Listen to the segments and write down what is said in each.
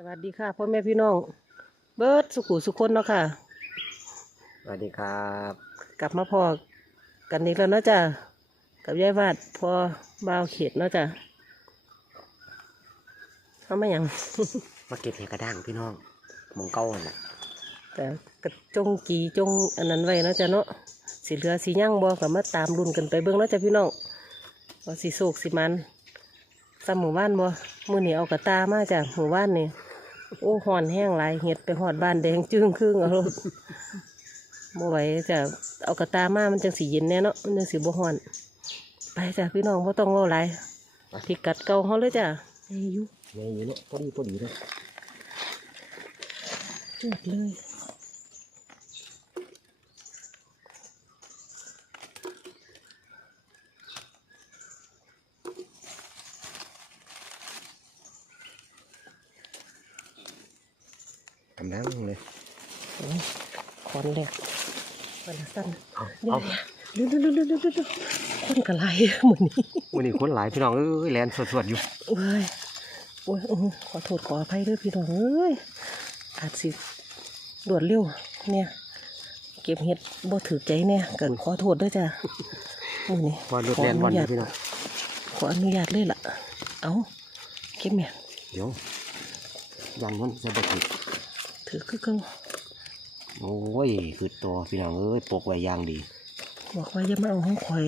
สวัสดีค่ะพ่อแม่พี่น้อง เบิร์ดสุขุสุคนเนาะค่ะ สวัสดีครับ กลับมาพอกันอีกแล้วเนาะจ้ะกับยายวาดพอบ่าวเข็ดเนาะจ้ะเขาไม่ยัง มาเก็บเห็ดกระด้างพี่น้องหมองเก้าหั่นน่ะแต่กระจงกีจงอันนั้นไว้เนาะจ้ะเนาะสีเหลือสีย่างบ่กับมาตามรุ่นกันไปเบิ่งเนาะจ้ะพี่น้องว่าสีโศกสีมันซ้ำหมู่บ้านบ่มื้อนี้เอากระตามาจ้ะหมู่บ้านนี่ โอ้ห่อนแห้งหลายเห็ดไปหอดบ้านแดงจึ้งครึ่งเอาโลดบ่ไหวจะเอากระตามามันจังสีเย็นแน่เนาะมันจังสีบ่ฮ้อน ไปจ้ะพี่น้องบ่ต้องเว้าหลายพิกัดเก่าเฮาเลยจ้ะนี่อยู่ไงอยู่เนี่ยพอดีพอดีเลยจุดเลย กำลังเลย โอ้ย คอนแรกวันละสั้นเอาเดี๋ยวเอาเดี๋ยวเดี๋ยวเดี๋ยวเดี๋ยวเดี๋ยวเดี๋ยวคนกระไรมื้อนี้วันนี้คนหลายพี่น้องเอ้ยแลนสวดๆอยู่เอ้ยโอ้ยอื้อหือขอโทษขออภัยเด้อพี่น้องเอ้ยอาจสิรวดเร็วเนี่ย เก็บเห็ดบ่ถือใจเนี่ยเกินขอโทษด้วยจ้ะมื้อนี้ว่ารุดขอแลนอวันุนญานี้ตพี่น้องขออนุญาตเลยล่ะ เอาเก็บแม่นเดี๋ยวยันมันจะได้ผิดถือคือเก่า โอ้ยคือตัวพี่น้องเอ้ยปกไว้อย่างดี บอกว่าอย่ามาเอาของข่อย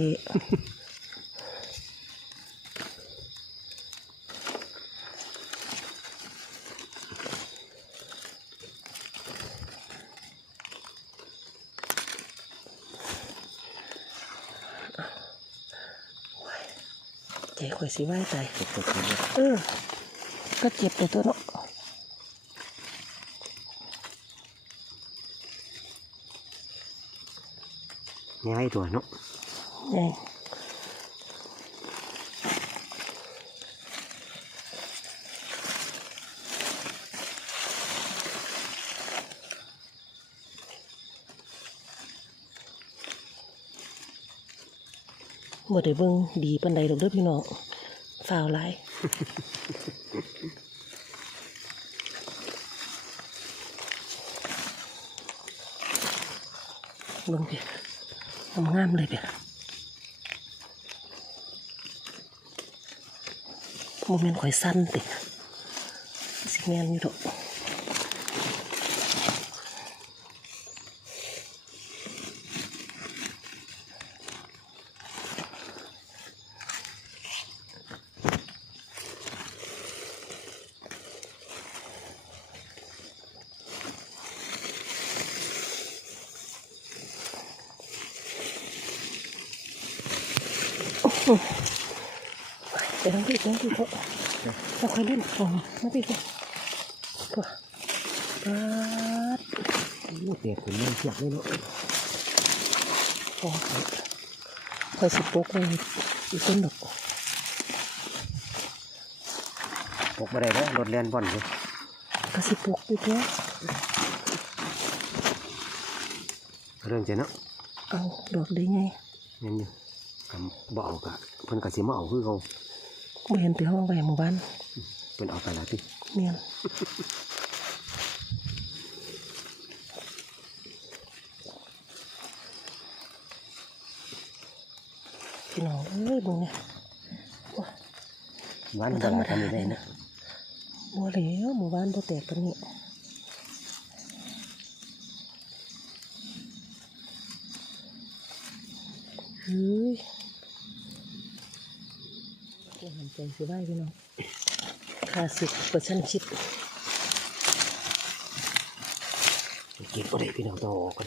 ใจข่อยสิไหวใจสดๆเลยเออก็เจ็บแต่ตัวเนาะ ง่ายตัวเนาะบ่ได้เบิ่งดีปานใดดอกเด้อพี่น้องฝ่าวหลายเบิ่งเพีย งามๆเลยเด้อโมเมนต์ข่อยสั้นติสิแมนอยู่ดอก ไปทั้งที่ทั้งที่เขาเราค่อยเล่นของมาพี่กันก็ปัดโอ้เตียขึ้นเรื่องเสียบเลยเนาะพอค่อยสิปลุกเลยอีกคนดอกปกมาได้แล้วรถแลนบอลเลยก็สิปลุกอีกแล้วเรื่องเจเนาะเอาดอกได้ไงเงี้ยอยู่กำบ่เอากะเพิ่นกะสิมาเอาคือเขา ไม่เห็นไปห้องไปหมู่บ้านเพิ่นเอาไปแล้วที่เมียนพี่น้องเอ้ยบุงเนี่ยวันบ่เวธรรมลาดาทำยังเลไงยนะนะบัวเหลวหมู่บ้านบัวแตกกันนี่เฮ้ย กูหันใจสิได้พี่น้องคาสิบเปอร์เซ็นต์ชิดเก็บก็ได้พี่น้องต่อกัน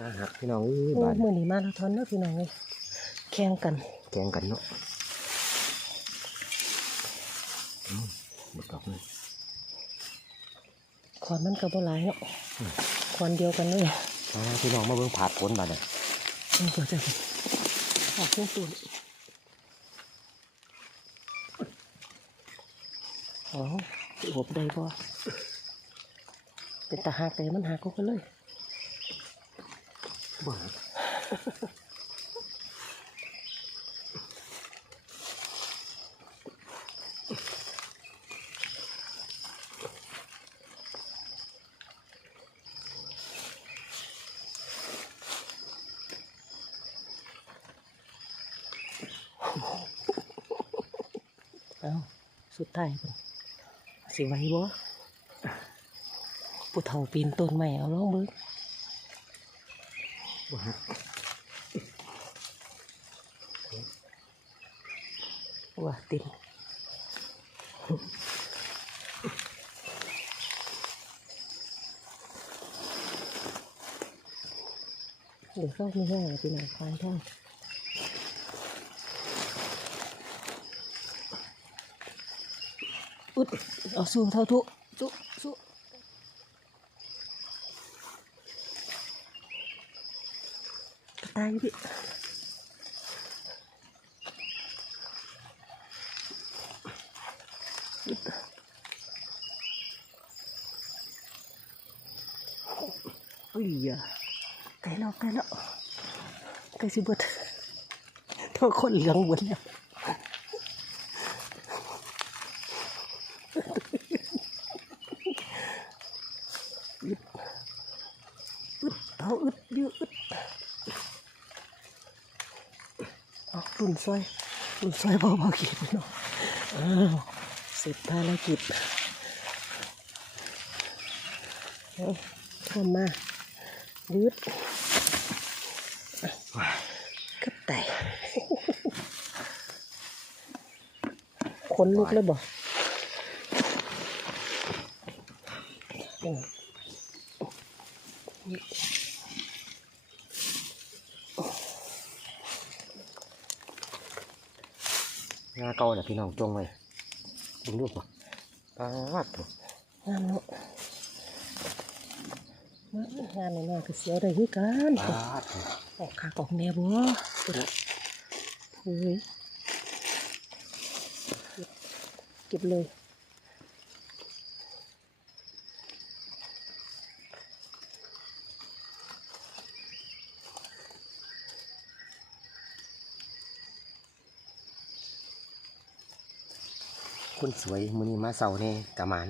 นี่นะพี่น้องสิเต็มคนพี่น้องงาหักพี่น้องเอ้ยโอ้บาดมือนี้มาราธอนเนาะพี่น้องเลยแข่งกันแกงกันเนาะอืมหมดดอกเลยขอนมันก็บ่หลายเนาะขอนเดียวกันเลยอ่าพี่น้องมาเบิ่งผาดผลบาดน่ะมันก็จะออกเครื่องตูนอ๋อสิอบได้บ่เป็นตาหักเลยมันหักก็กันเลย บ้าเอ้าสุดท้ายเพิ่นสิไหวบ่ผู้เฒ่าปีนต้นใหม่เอาลองเบิ่ง บ้าว่าต็มเดี๋ยวเข้าไม่ได้พี่น้องควานท่องอุดเอาสู้เท่าทุสู้สู้กระตายอยู่พี่อุ้ยอะไกลแล้วไกลแล้วไกลสิเบิดโทษคนเหลืองหมดแล้วอึดอึดเอาอึดอยืดอึด เอารุ่นซอยรุ่นซอยเบาๆกินเนาะอ้าวเสร็จภารกิจเอามายืดกับไตขนลุกเลยบ่อืม งาเก่าน่ะพี่น้องจงไว้เบิ่งรูปบ่ปาดโถ่งานเนาะมางานน้อยๆก็เสียวได้คือกันปาดโถ่ออกขากออกแนวบ่พุ่นน่ะเฮ้ยเก็บเลย คนสวยมือนี้มาเซาแน่กะหมาน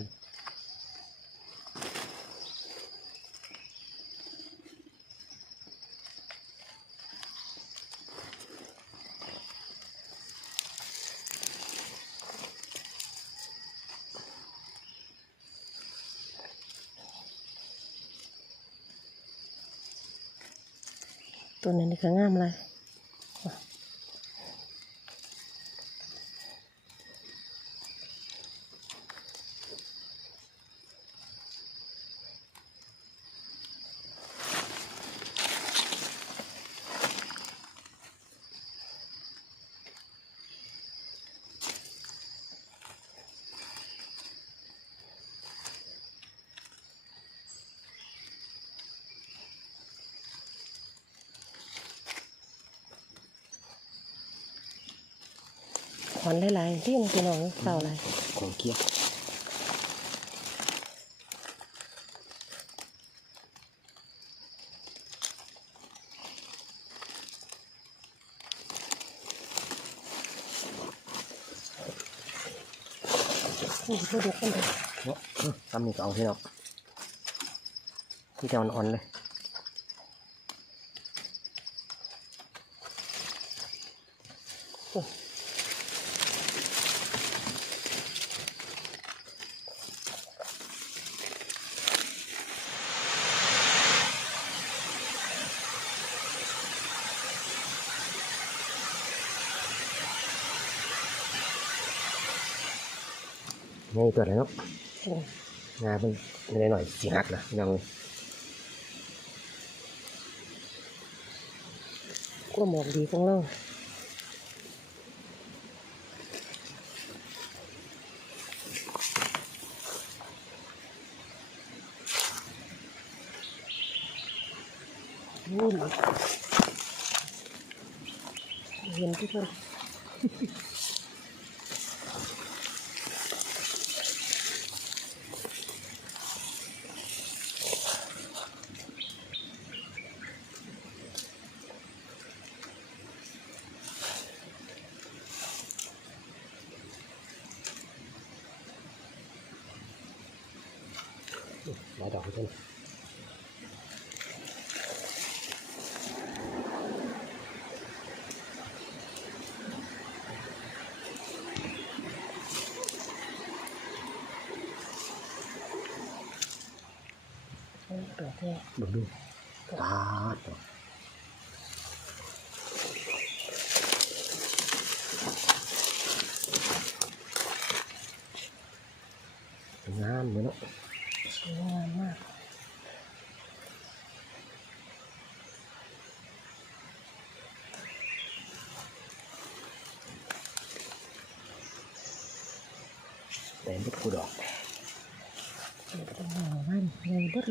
ตัวนี้นี่ก็งามเลย อนหลายๆที่มันพี่น้องเต่าหลายของเกียร์นี่ก็ดูกันเลยเนาะทำนี่ก็เอาพี่น้องที่จะอ่อนๆเลยง่า ตัวเลยเนาะโอ้งานมันนิดหน่อยสีหักนะยังก็หมอกดีของเรานี่เห็นทุกคน หลายดอกให้เพิ่น เปิด แท้ดูดูตาตัวงามเลยเนาะสวยงามมากแต่ไม่กูดอกเดี๋ยวต้อง เอาบ้าน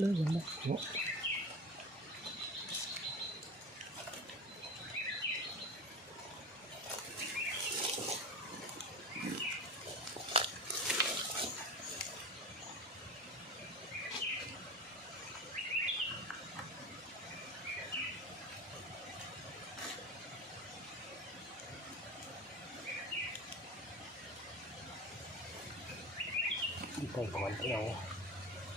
ไง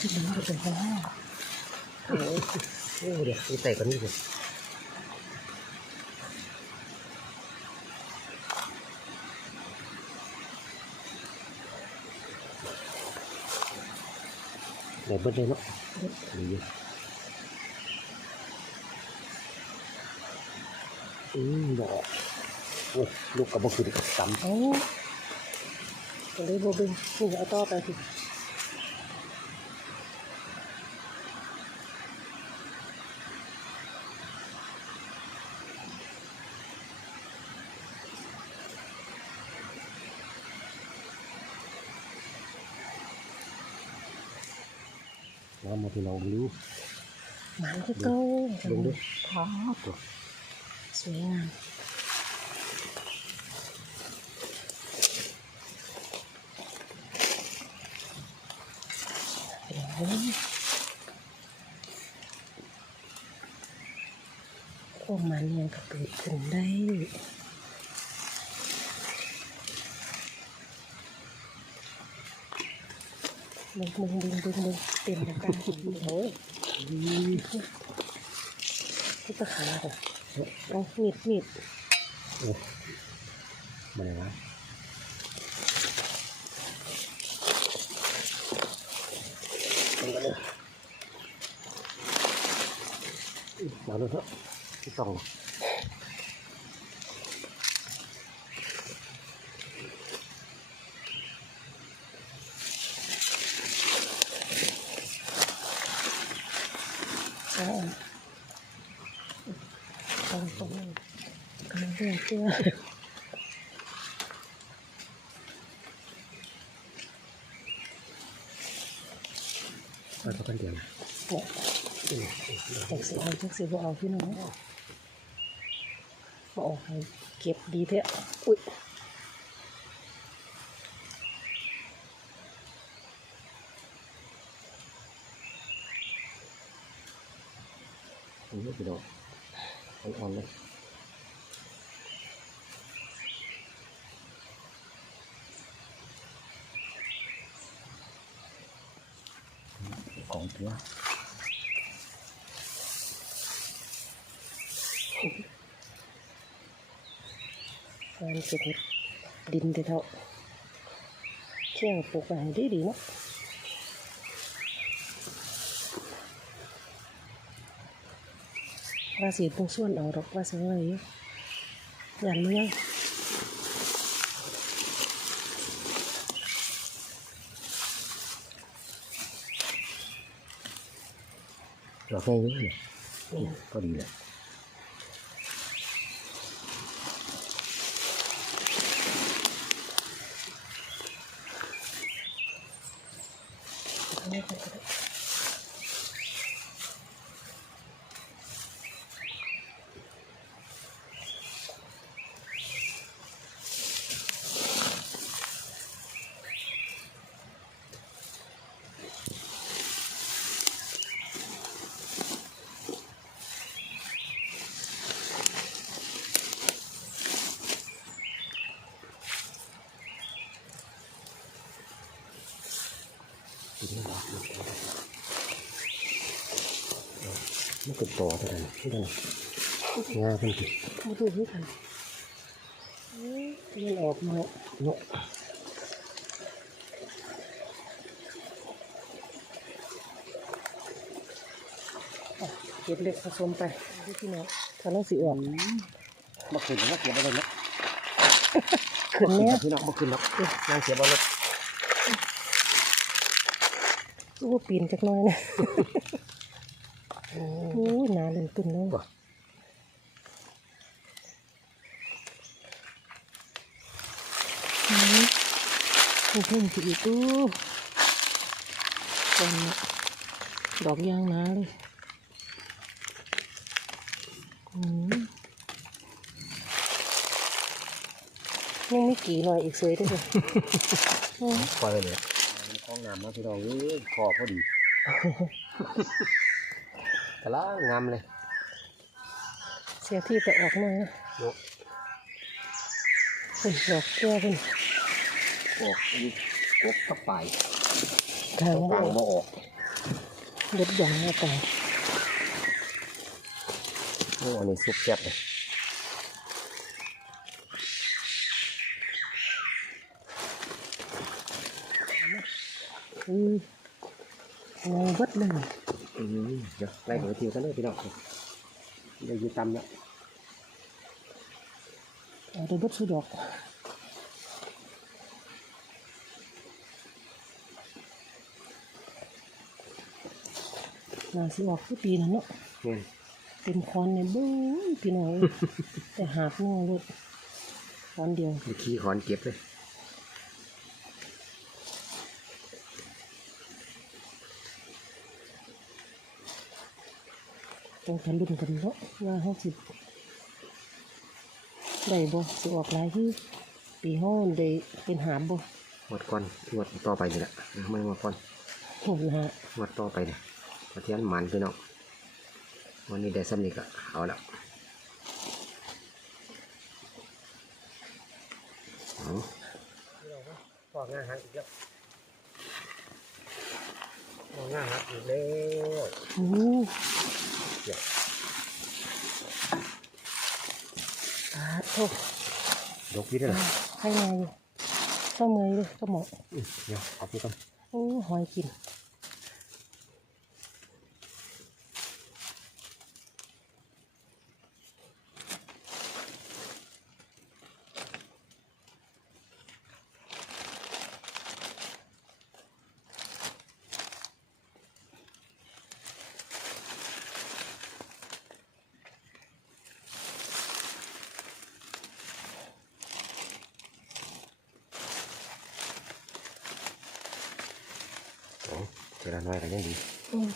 ที่มันจะเป็นของให้าโอ้โหเดี๋ยวที่ใส่ก่อนนี่สิเดี๋ยวเบิดเลยเนาะดีอืมดอกโอ้ลูกกระบอกคือซ้ำเอาก็เลยโบเบิงนี่เอาต่อไปสิ น้ำมาพี่น้องดูหมันก็เก้าลงดูพอตัวสวยงามเดี๋ยวพวกมันยังกระเปิดขึ้นได้ บึงบึงบึงบึงบึงเต็มตะกร้าโอ้ยที่ตะขาค่ะเอามีดมีดโอ้มาเลยวะลงกันเลยมาเลยเถอะที่สอง เรื่องเชื่อก็จะกันเดียวนะเนี่ยจักสิเอาจักสิบ่เอาพี่น้องบ่เอาให้เก็บดีแท้อุ้ยนี่พี่น้องอ่อนๆเลย ของตัวการเก็บดินเด้อเท่าเชี่ยงปลูกไปให้ดีดีเนาะว่าสีปลูกส่วนเอาดอกว่าสิว่าอะไรอยู่อย่าง นี้ยังเราแค่นี้เนี่ยก็ดีแหละ มันเกิดต่อเท่านั้นที่นั่นงาเป็นกี่มาดูด้วยกันเอ้ยมันออกมาเนาะอะเก็บเล็กผสมไปดูพี่น้องถ้าเราสิออกมาขึ้นแล้วเก็บอะไรเนาะขึ้นเนี้ยพี่น้องมาขึ้นแล้วนางเสียบอลเลยอู้ปีนจักหน้อยนะโอ้ยหนาเล่นตุ่นเลยบ่อืมเพิ่งเพิ่งสิอีกตู้ตอนนี้ดอกยางหนาเลยอืมยังไม่กี่หน่อยอีกสวยด้วยเลยอืมปล่อยไปเลยคล้องน้ำมาพี่น้องเอ้ยคอพอดี กะละงามเลยเสียที่แต่ออกหน่อยนะเนาะเป็นดอกแก้วเป็นออกอีกกบตะปายทางต่างบ่บ่ออกเด็ดหย่องมาไปโอ้อันนี้ซุปแซ่บเลยอืมงงเบิดเลย อืมเดี๋ยวไล่หัวเทียวกันเลยพี่น้องเดี๋ยวอยู่ตำแล้วเอาได้เบิดสุดดอกน่าสิออกคือปีนั้นเนาะเนี่ยเป็นคอนเนี่ยเบ้ยพี่น้องเอ้ยแต่หาบงอเลยคอนเดียวมีขี้ขอนเก็บเลย ต้องทะลุนกันเนาะว่าเขาสิบได้บ่สิออกหลายที่ปีห้องได้เป็นหามบ่งวดก่อนงวดต่อไปนี่แหละไม่งวดก่อนโหนะฮะงวดต่อไปเนี่ยพอเทียนหมันพี่น้องวันนี้ได้ซ้ำนี่ก็เอาละพองาหักอีกแล้วพองาหักอีกแล้ว อือเดี๋ยวปาดโทยกพี่ได้หรอใครมาอยู่เศร้าเมอยเลยก็หมออืมเดี๋ยวเอาพี่ก่อนโอ้หอยกิน เวลาน้อยกันยังดีอืม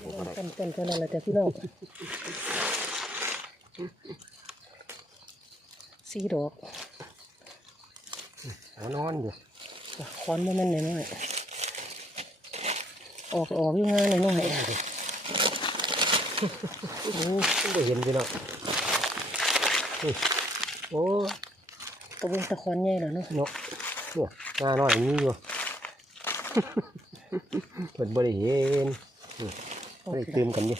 เดี๋ยวบ่ได้กันกันเท่านั้นแหละจ้ะพี่น้องสี่ดอกเอานอนอยู่คอนมันนั่นหน่อยๆออกออกอยู่งานหน่อยๆโอ้ไม่เห็นพี่น้องนี่โอ้ตะเวนตะคอนใหญ่แล้วเนาะเนาะเนี่ยหน้าน้อยมีอยู่ เพิ่นบ่ได้เห็นนี่บ่ได้ตื่มกันอยู่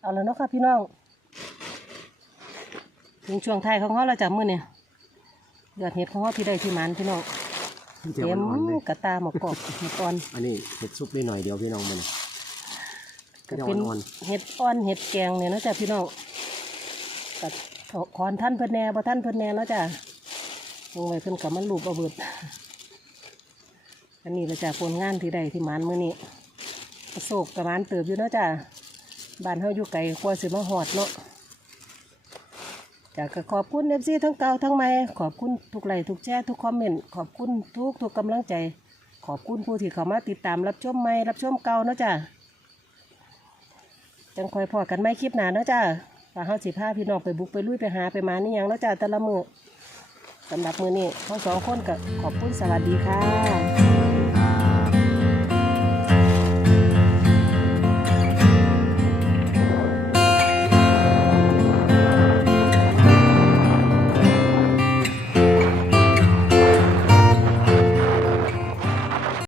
เอาแล้วเนาะค่ะพี่น้องถึงช่วงไทายของเขาแล้วจ้ะมือเนี่ยยอดเห็ดของเขาที่ได้ที่มันพี่น้อง เดี๋ยวเต็มอ่อนๆเลยกระตาหมอกกอกเห็ดอ่อนอันนี้เห็ดซุปได้หน่อยเดียวพี่น้องมันก็เดี๋ยวเป็นอ่อนเห็ดอ่อนเห็ดแกงเนี่ยเนาะจ้ะพี่น้องกับขอนท่านเพิ่นแหน่บ่ท่านเพิ่นแหน่เนาะจ้ะลงไว้เพิ่นกับมันลูบเอาเบิดอันนี้เราจะผลงานที่ได้ที่หมันมื้อนี้ประสบกับมันเติบอยู่เนาะจ้ะบ้านเฮาอยู่ไกลกว่าสิมาฮอดเนาะ จ้ะก็ขอบคุณ FC ทั้งเก่าทั้งใหม่ขอบคุณทุกไลค์ทุกแชร์ทุกคอมเมนต์ขอบคุณทุกทุกกำลังใจ ขอบคุณผู้ที่เข้ามาติดตามรับชมใหม่รับชมเก่าเนาะจ้ะจังคอยพอกันไม่คลิปหนาเนาะจ้าว่าเฮาสิพาพี่น้องไปบุกไปลุยไปหาไปมานี่ยังเนาะจ้าแต่ละมือสำหรับมือนี้ทั้งสองคนก็ขอบคุณสวัสดีค่ะ